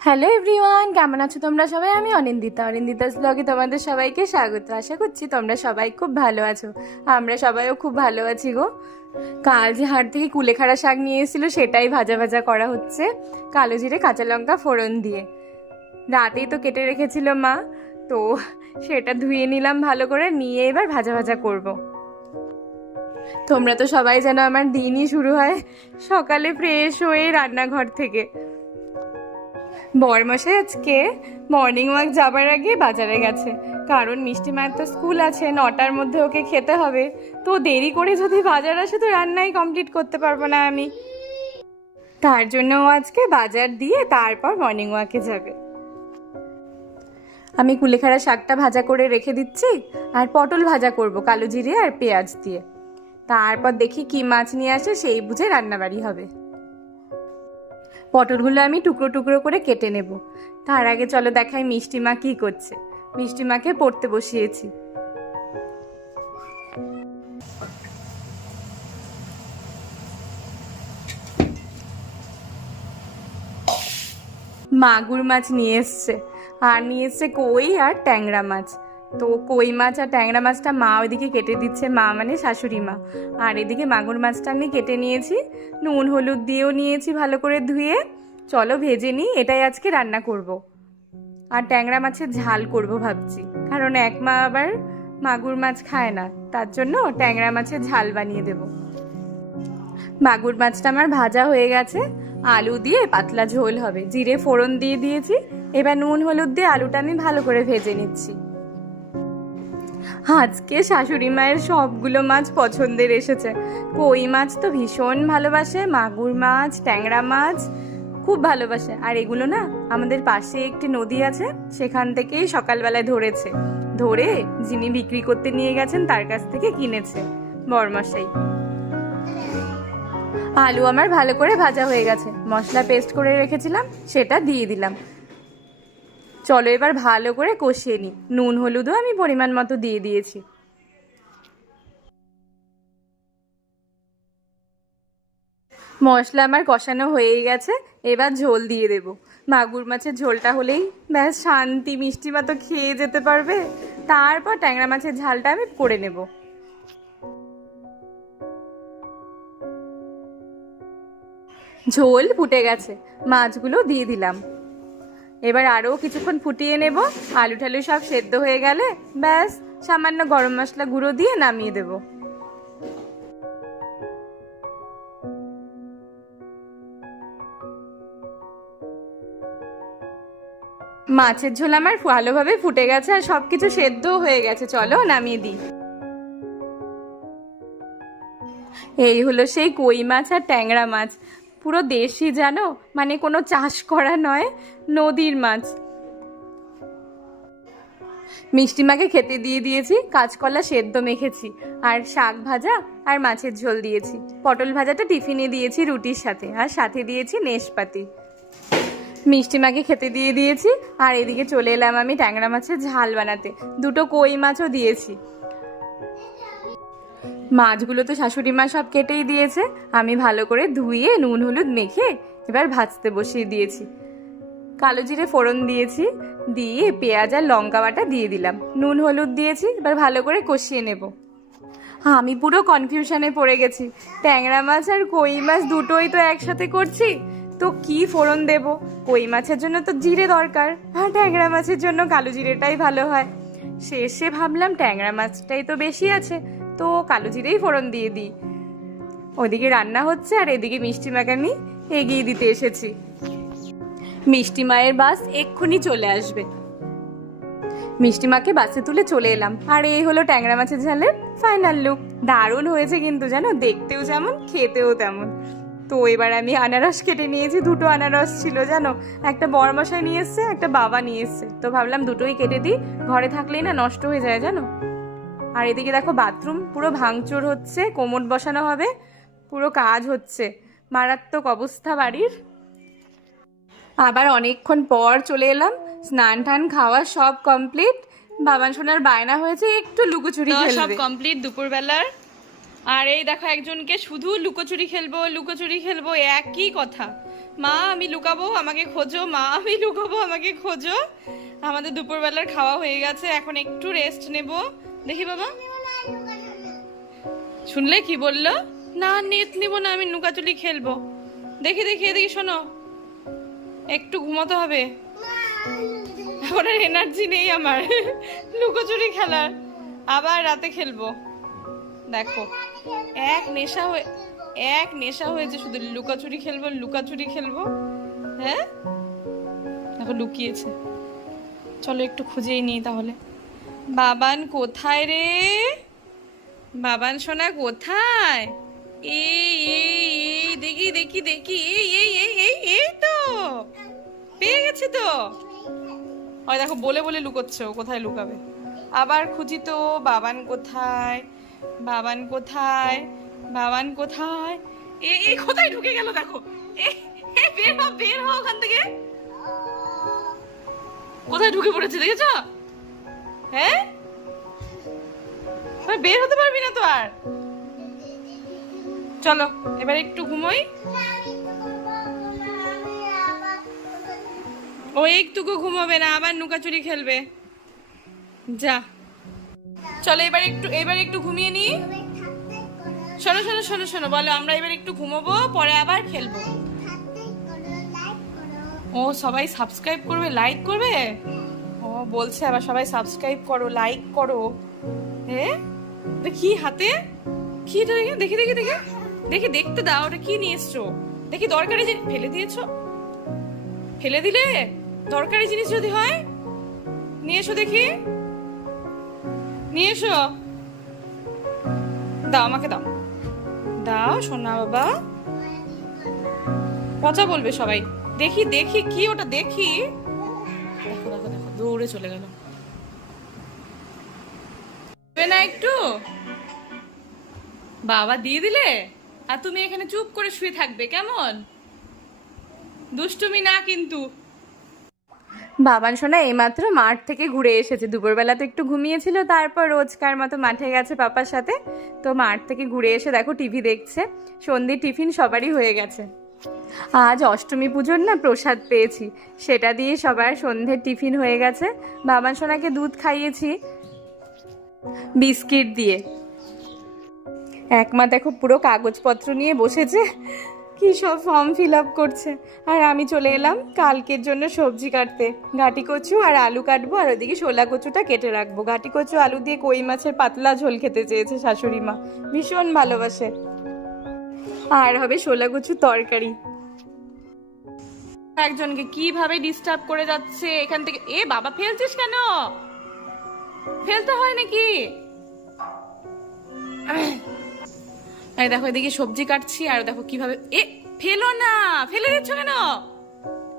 Hello everyone, কেমন আছো তোমরা সবাই? আমি অনিন্দিতাস ব্লগে তোমাদের সবাইকে স্বাগত। আশা করছি তোমরা সবাই খুব ভালো আছো। আমরা সবাইও খুব ভালো আছি গো। কাল যে হাট থেকে কুলেখাড়া শাক নিয়ে এসেছিলো সেটাই ভাজা ভাজা করা হচ্ছে কালো জিরে কাঁচা লঙ্কা ফোড়ন দিয়ে। রাতেই তো কেটে রেখেছিল মা, তো সেটা ধুয়ে নিলাম ভালো করে, নিয়ে এবার ভাজা ভাজা করব। তোমরা তো সবাই জানো আমার দিনই শুরু হয় সকালে ফ্রেশ হয়ে রান্নাঘর থেকে। বরমশাই আজকে মর্নিং ওয়াক যাবার আগে বাজারে গেছে, কারণ মিষ্টি মায়ের তো স্কুল আছে, 9টার মধ্যে ওকে খেতে হবে। তো দেরি করে যদি বাজার আসে তো রান্নাই কমপ্লিট করতে পারবো না আমি। তার জন্য ও আজকে বাজার দিয়ে তারপর মর্নিং ওয়াকে যাবে। আমি কুলেখাড়া শাকটা ভাজা করে রেখে দিচ্ছি, আর পটল ভাজা করব কালো জিরে আর পেঁয়াজ দিয়ে। তারপর দেখি কি মাছ নিয়ে আসে, সেই বুঝে রান্নাবাড়ি হবে। পটলগুলো আমি টুকরো টুকরো করে কেটে নেব। তার আগে চলো দেখাই মিষ্টি মা কী করছে। মিষ্টি মাকে পড়তে বসিয়েছি। মাগুর মাছ নিয়ে এসছে, আর নিয়ে এসছে কই আর ট্যাংরা মাছ। তো কই মাছ আর ট্যাংরা মাছটা মা ওইদিকে কেটে দিচ্ছে, মা মানে শাশুড়ি মা। আর এদিকে মাগুর মাছটা আমি কেটে নিয়েছি, নুন হলুদ দিয়েও নিয়েছি ভালো করে ধুয়ে। চলো ভেজে নিই, এটাই আজকে রান্না করব। আর ট্যাংরা মাছের ঝাল করব ভাবছি, কারণ এক মা আবার মাগুর মাছ খায় না, তার জন্য ট্যাংরা মাছের ঝাল বানিয়ে দেব। মাগুর মাছটা আমার ভাজা হয়ে গেছে, আলু দিয়ে পাতলা ঝোল হবে, জিরে ফোড়ন দিয়ে দিয়েছি। এবার নুন হলুদ দিয়ে আলুটা আমি ভালো করে ভেজে নিচ্ছি। আজকে শাশুড়ি মায়ের সবগুলো মাছ পছন্দের এসেছে। কই মাছ তো ভীষণ ভালোবাসে, মাগুর মাছ, ট্যাংরা মাছ খুব ভালোবাসে। আর এগুলো না আমাদের পাশে একটি নদী আছে, সেখান থেকেই সকালবেলায় ধরেছে, ধরে যিনি বিক্রি করতে নিয়ে গেছেন তার কাছ থেকে কিনেছে বরমশাই। আলু আমার ভালো করে ভাজা হয়ে গেছে, মশলা পেস্ট করে রেখেছিলাম সেটা দিয়ে দিলাম। চলো এবার ভালো করে কষিয়ে নিই। নুন হলুদও আমি পরিমাণ মতো দিয়ে দিয়েছি। মশলা আমার কষানো হয়েই গেছে, এবার ঝোল দিয়ে দেব। মাগুর মাছের ঝোলটা হলেই ব্যাস শান্তি, মিষ্টি মা তো খেয়ে যেতে পারবে। তারপর ট্যাংরা মাছের ঝালটা আমি করে নেব। ঝোল ফুটে গেছে, মাছগুলো দিয়ে দিলাম। এবার আরও কিছুক্ষণ ফুটিয়ে নেব। আলু ঠালু সব সেদ্ধ হয়ে গেলে ব্যাস সামান্য গরম মশলা গুঁড়ো দিয়ে নামিয়ে দেব। মাছের ঝোল আমার ভালোভাবে ফুটে গেছে আর সবকিছু সেদ্ধও হয়ে গেছে, চলো নামিয়ে দিই। এই হলো সেই কই মাছ আর ট্যাংরা মাছ, পুরো দেশি জানো, মানে কোনো চাষ করা নয়, নদীর মাছ। মিষ্টি মাকে খেতে দিয়ে দিয়েছি, কাঁচকলা সেদ্ধ মেখেছি, আর শাক ভাজা আর মাছের ঝোল দিয়েছি। পটল ভাজাটা টিফিনে দিয়েছি রুটির সাথে, আর সাথে দিয়েছি নেশপাতি। মিষ্টি মাকে খেতে দিয়ে দিয়েছি, আর এদিকে চলে এলাম আমি ট্যাংরা মাছের ঝাল বানাতে। দুটো কই মাছও দিয়েছি। মাছগুলো তো শাশুড়ি মা সব কেটেই দিয়েছে, আমি ভালো করে ধুয়ে নুন হলুদ মেখে এবার ভাজতে বসিয়ে দিয়েছি। কালো জিরে ফোড়ন দিয়েছি, দিয়ে পেঁয়াজ আর লঙ্কা বাটা দিয়ে দিলাম, নুন হলুদ দিয়েছি। এবার ভালো করে কষিয়ে নেব। আমি পুরো কনফিউশনে পড়ে গেছি, ট্যাংরা মাছ আর কই মাছ দুটোই তো একসাথে করছি, তো কি ফোড়ন দেব? কই মাছের জন্য তো জিরে দরকার, আর ট্যাংরা মাছের জন্য কালো জিরেটাই ভালো হয়। শেষে ভাবলাম ট্যাংরা মাছটাই তো বেশি আছে, তো কালো জিরেই ফোড়ন দিয়ে দিই। ওদিকে রান্না হচ্ছে আর এদিকে মিষ্টি মাকে আমি এগিয়ে দিতে এসেছি। মিষ্টি মায়ের বাস এক্ষুনি চলে আসবে। মিষ্টি মাকে বাসে তুলে চলে এলাম, আর এই হলো ট্যাংরা মাছের ঝালের ফাইনাল লুক। দারুণ হয়েছে কিন্তু জানো, দেখতেও যেমন খেতেও তেমন। তো এবার আমি আনারস কেটে নিয়েছি, দুটো আনারস ছিল জানো, একটা বড়মশাই নিয়ে এসছে, একটা বাবা নিয়ে এসছে, তো ভাবলাম দুটোই কেটে দিই, ঘরে থাকলেই না নষ্ট হয়ে যায় জানো। আর এদিকে দেখো বাথরুম পুরো ভাঙচুর হচ্ছে, কোমর বসানো হবে, পুরো কাজ হচ্ছে, মারাত্মক অবস্থা বাড়ির। আবার অনেকক্ষণ পর চলে এলাম, স্নান টান খাওয়া সব কমপ্লিট। বাবান সোনার বায়না হয়েছে একটু লুকোচুরি খেলবে। সব কমপ্লিট দুপুরবেলার। আর এই দেখো একজনকে শুধু লুকোচুরি খেলবো লুকোচুরি খেলবো, একই কথা। মা আমি লুকাবো আমাকে খোঁজো, মা আমি লুকাবো আমাকে খোঁজো। আমাদের দুপুরবেলার খাওয়া হয়ে গেছে, এখন একটু রেস্ট নেব। দেখি বাবা শুনলে কি বললো, না নেট নিব না, আমি লুকাচুরি খেলবো। দেখি দেখি এদিকে শোনো, একটু ঘুমাতে হবে, এখন আর এনার্জি নেই আমার লুকোচুরি খেলার, আবার রাতে খেলবো। দেখো এক নেশা হয়েছে, শুধু লুকাচুরি খেলবো লুকাচুরি খেলবো। হ্যাঁ দেখো লুকিয়েছে, চলো একটু খুঁজেই নিই তাহলে। বাবান কোথায় রে, বাবান সোনা কোথায়? এই এই এই দেখি দেখি দেখি, এই এই এই এই এই তো পেয়ে গেছে তো। ওই দেখো বলে বলে লুকোচ্ছে, ও কোথায় লুকাবে। আবার খুঁজি তো, বাবান কোথায়, বাবান কোথায়, বাবান কোথায়? এই কোথায় ঢুকে গেল দেখো, বের হও বের হও ওখান থেকে, কোথায় ঢুকে পড়েছে দেখেছ? হ্যাঁ বের হতে পারবি না তো আর। চলো এবার একটু ঘুমোই। ও একটুকু ঘুমাবে না, আবার লুকাচুরি খেলবে। যা চলো এবার একটু ঘুমিয়ে নি। শোনো শোনো শোনো শোনো, বলো আমরা এবার একটু ঘুমোবো, পরে আবার খেলবো। ও সবাই সাবস্ক্রাইব করবে লাইক করবে, ও বলছে আবার সবাই সাবস্ক্রাইব করো লাইক করো। হ্যাঁ কি হাতে, কি দেখি দেখি দেখি দেখি দেখি, দেখতে দাও ওটা কি নিয়ে এসছো দেখি। দরকারি জিনিস ফেলে দিয়েছো, ফেলে দিলে দরকারি জিনিস যদি হয় নিয়ে এসো দেখি, নিয়ে এসো, দাও আমাকে দাও, দাও সোনা বাবা। পচা বলবে সবাই, দেখি দেখি কি ওটা দেখি। দেখো দেখো দেখো দৌড়ে চলে গেল। না একটু বাবা দিয়ে দিলে, আর তুমি এখানে চুপ করে শুয়ে থাকবে কেমন, দুষ্টুমি না কিন্তু। বাবান সোনা এইমাত্র মাঠ থেকে ঘুরে এসেছে, দুপুরবেলা তো একটু ঘুমিয়েছিল, তারপর রোজকার মতো মাঠে গেছে পাপার সাথে। তো মাঠ থেকে ঘুরে এসে দেখো টিভি দেখছে, সন্ধ্যে টিফিন সবারই হয়ে গেছে। আজ অষ্টমী পুজোর না প্রসাদ পেয়েছি, সেটা দিয়ে সবার সন্ধ্যের টিফিন হয়ে গেছে। বাবান সোনাকে দুধ খাইয়েছি বিস্কিট দিয়ে। একমা দেখো পুরো কাগজপত্র নিয়ে বসেছে, কি সব ফর্ম ফিল আপ করছে। আর আমি চলে এলাম কালকের জন্য সবজি কাটতে, ঘাটি কচু আর আলু কাটবো, আর ওদিকে শোলা কচুটা কেটে রাখবো। ঘাটি কচু আলু দিয়ে কই মাছের পাতলা ঝোল খেতে চেয়েছে শাশুড়ি মা, ভীষণ ভালোবাসে। আর হবে শোলা কচু তরকারি। একজনকে কিভাবে ডিস্টার্ব করে যাচ্ছে এখান থেকে। এ বাবা ফেলছিস কেন, ফেলতে হয় নাকি? এই দেখো এদিকে সবজি কাটছি, আর দেখো কিভাবে, এ ফেলো না, ফেলে দিচ্ছ কেন?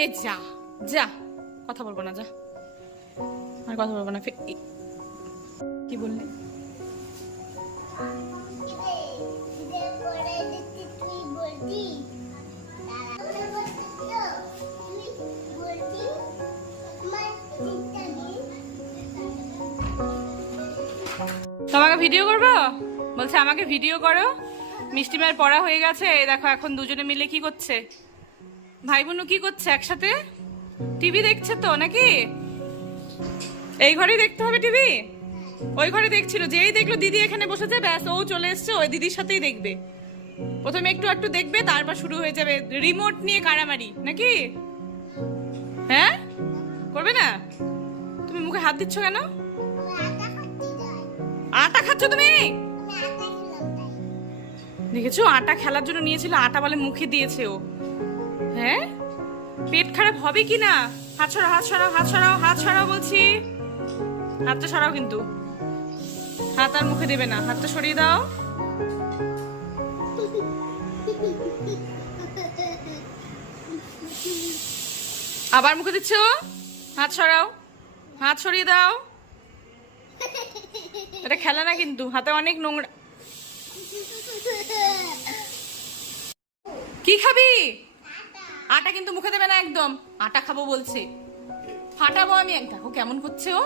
এ যা যা, কথা বলবো না, যা আর কথা বলবো না। কি বললি? তোমাকে ভিডিও করবো বলছে, আমাকে ভিডিও করো। মিষ্টি মায়ের পড়া হয়ে গেছে, এই দেখো এখন দুজনে মিলে কি করছে, ভাই বোনু কি করছে একসাথে, টিভি দেখছে তো নাকি? এই ঘরেই দেখতে হবে টিভি, ওই ঘরে দেখছিল, যেই দেখলো দিদি এখানে বসেছে ব্যাস ও চলে এসছে, ওই দিদির সাথেই দেখবে। প্রথমে একটু একটু দেখবে, তারপর শুরু হয়ে যাবে রিমোট নিয়ে কাড়ামারি নাকি? হ্যাঁ করবে না? তুমি মুখে হাত দিচ্ছ কেন? আটা খাচ্ছ তুমি? দেখেছো আটা খেলার জন্য নিয়েছিল, আটা বলে মুখে দিয়েছে ও। হ্যাঁ পেট খারাপ হবে কি না? হাত সরাও হাত সরাও হাত সরাও হাত সরাও বলছি, হাতটা সরাও, কিন্তু হাত আর মুখে দেবে না, হাতটা সরিয়ে দাও। আবার মুখে দিচ্ছ, হাত সরাও, হাত সরিয়ে দাও। এটা খেলা না কিন্তু, হাতে অনেক নোংরা। কি খাবি? আটা কিন্তু মুখে দেবে না একদম, আটা খাবো বলছে, ফাটাবো আমি। দেখো কেমন করছে ও,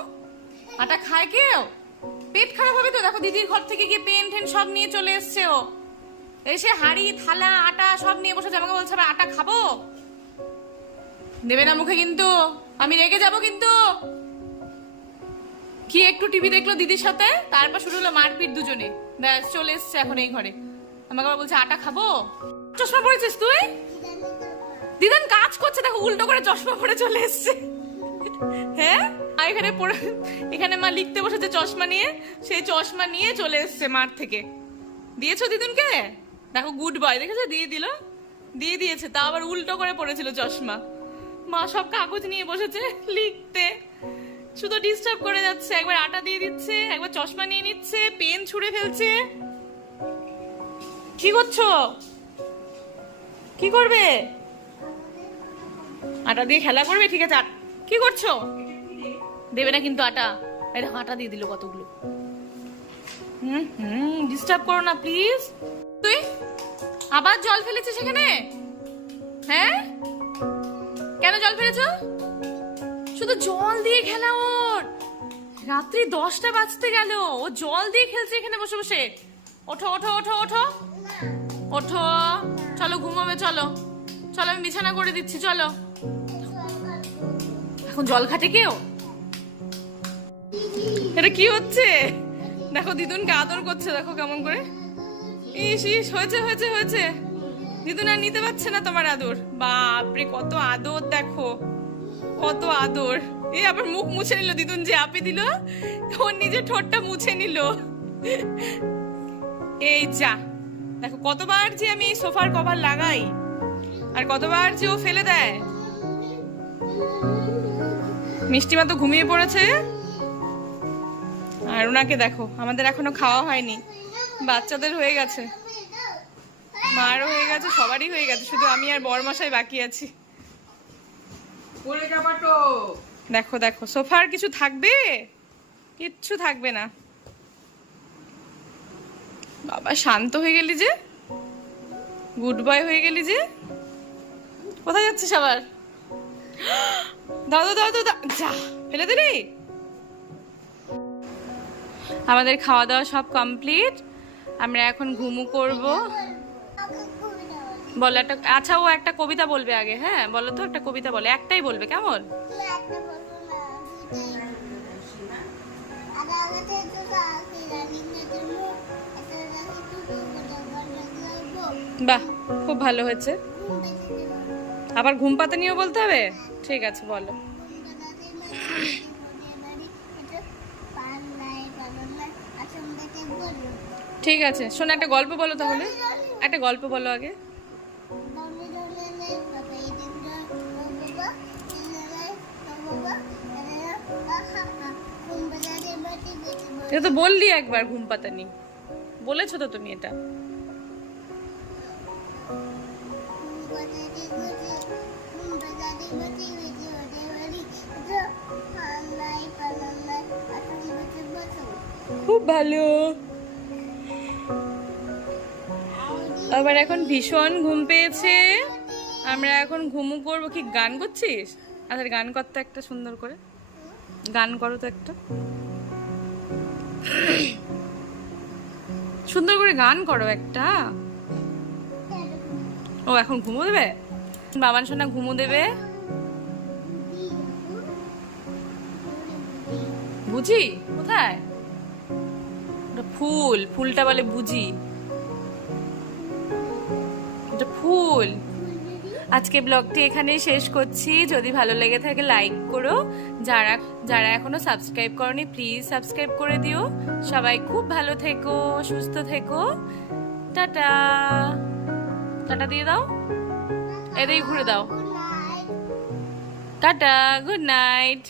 আটা খায় কেউ? পেট খারাপ হবে তো। দেখো দিদির ঘর থেকে গিয়ে পেন টেন সব নিয়ে চলে এসছে ও। এসে হাড়ি থালা আটা সব নিয়ে বসেছে, আমাকে বলছে আমি আটা খাবো। দেবে না মুখে কিন্তু, আমি রেগে যাব কিন্তু। কি একটু টিভি দেখলো দিদির সাথে, তারপর শুরু হলো মারপিট দুজনে। ব্যাস চলে এসছে এখন এই ঘরে, আমাকে আবার বলছে আটা খাবো। চশমা পরেছিস তুই? দিদান কাজ করছে, দেখো উল্টো করে চশমা পরে চলে এসছে। হ্যাঁ এখানে পড়ে, এখানে মা লিখতে বসেছে চশমা নিয়ে, সেই চশমা নিয়ে চলে এসছে মাঠ থেকে। দিয়েছো দিদুনকে? দেখো গুড বয়, দেখেছো দিয়ে দিয়েছে, তা আবার উল্টো করে পড়েছিল চশমা। মা সব কাগজ নিয়ে বসেছে লিখতে, শুধু ডিস্টার্ব করে যাচ্ছে। একবার আটা দিয়ে দিচ্ছে, একবার চশমা নিয়ে নিচ্ছে, পেন ছুঁড়ে ফেলছে। কি করছো? কি করবে? আটা দিয়ে খেলা করবে? ঠিক আছে। কি করছো? দেবে না কিন্তু আটা। এই দেখো আটা দিয়ে দিল কতগুলো। ডিস্টার্ব করো না প্লিজ। তুই আবার জল ফেলেছিস এখানে? হ্যাঁ কেন জল ফেলেছ? শুধু জল দিয়ে খেলা ওর। রাত্রি 10টা বাজতে গেল, ও জল দিয়ে খেলছে এখানে বসে বসে। ওঠো ওঠো ওঠো ওঠো ওঠো, চলো ঘুমাবে, চলো চলো আমি বিছানা করে দিচ্ছি, চলো। এখন জল খাটে কেউ? এটা কি হচ্ছে? দেখো দিদুনকে আদর করছে, দেখো কেমন করে। ইস ইস, হয়েছে হয়েছে হয়েছে। দিদুন আর নিতে পারছে না তোমার আদর। বাপরে কত আদর, দেখো কত আদর। এই আবার মুখ মুছে নিল দিদুন, যে আপি দিল ওর নিজের ঠোঁটটা মুছে নিল। এই যা, দেখো কতবার যে আমি এই সোফার কভার লাগাই আর কতবার যে ও ফেলে দেয়। মিষ্টিমা তো ঘুমিয়ে পড়েছে, আর ওনাকে দেখো, আমাদের এখনো খাওয়া হয়নি। বাচ্চাদের হয়ে গেছে, মারও হয়ে গেছে, সবারই হয়ে গেছে, শুধু আমি আর বড়মশাই বাকি আছি। দেখো দেখো, সোফার কিছু থাকবে? কিচ্ছু থাকবে না। বাবা শান্ত হয়ে গেলি যে, গুড বয় হয়ে গেলি যে। কোথায় যাচ্ছিস আবার? দাদা দাদা দাদা, যা ফেলে দিলি। আমাদের খাওয়া দাওয়া সব কমপ্লিট, আমরা এখন ঘুমু করব। বলো একটা, আচ্ছা ও একটা কবিতা বলবে আগে। হ্যাঁ বলো তো, একটা কবিতা বলে, একটাই বলবে, কেমন? বাহ খুব ভালো হয়েছে। আবার ঘুম পাতা নিয়েও বলতে হবে? ঠিক আছে বলো। ঠিক আছে শোনো, একটা গল্প বলো তাহলে, একটা গল্প বলো আগে। এটা তো বললি একবার, ঘুম পাতানি বলেছো তো তুমি এটা। খুব ভালো। আবার এখন ভীষণ ঘুম পেয়েছে, আমরা এখন ঘুমু করবো। কি গান করছিস? আচ্ছা গান করতে, একটা সুন্দর করে গান করো তো একটা, সুন্দর করে গান করো একটা। ও এখন ঘুমো দেবে? বাবান সোনা ঘুমো দেবে? বুঝি কোথায়? ফুল, ফুলটা বলে বুঝি, এটা ফুল। আজকে ব্লগটি এখানেই শেষ করছি। যদি ভালো লেগে থাকে লাইক করো, যারা যারা এখনো সাবস্ক্রাইব করনি প্লিজ সাবস্ক্রাইব করে দিও। সবাই খুব ভালো থেকো, সুস্থ থেকো। টাটা, টাটা দিয়ে দাও, এদিকে ঘুরে দাও। Tata, good night.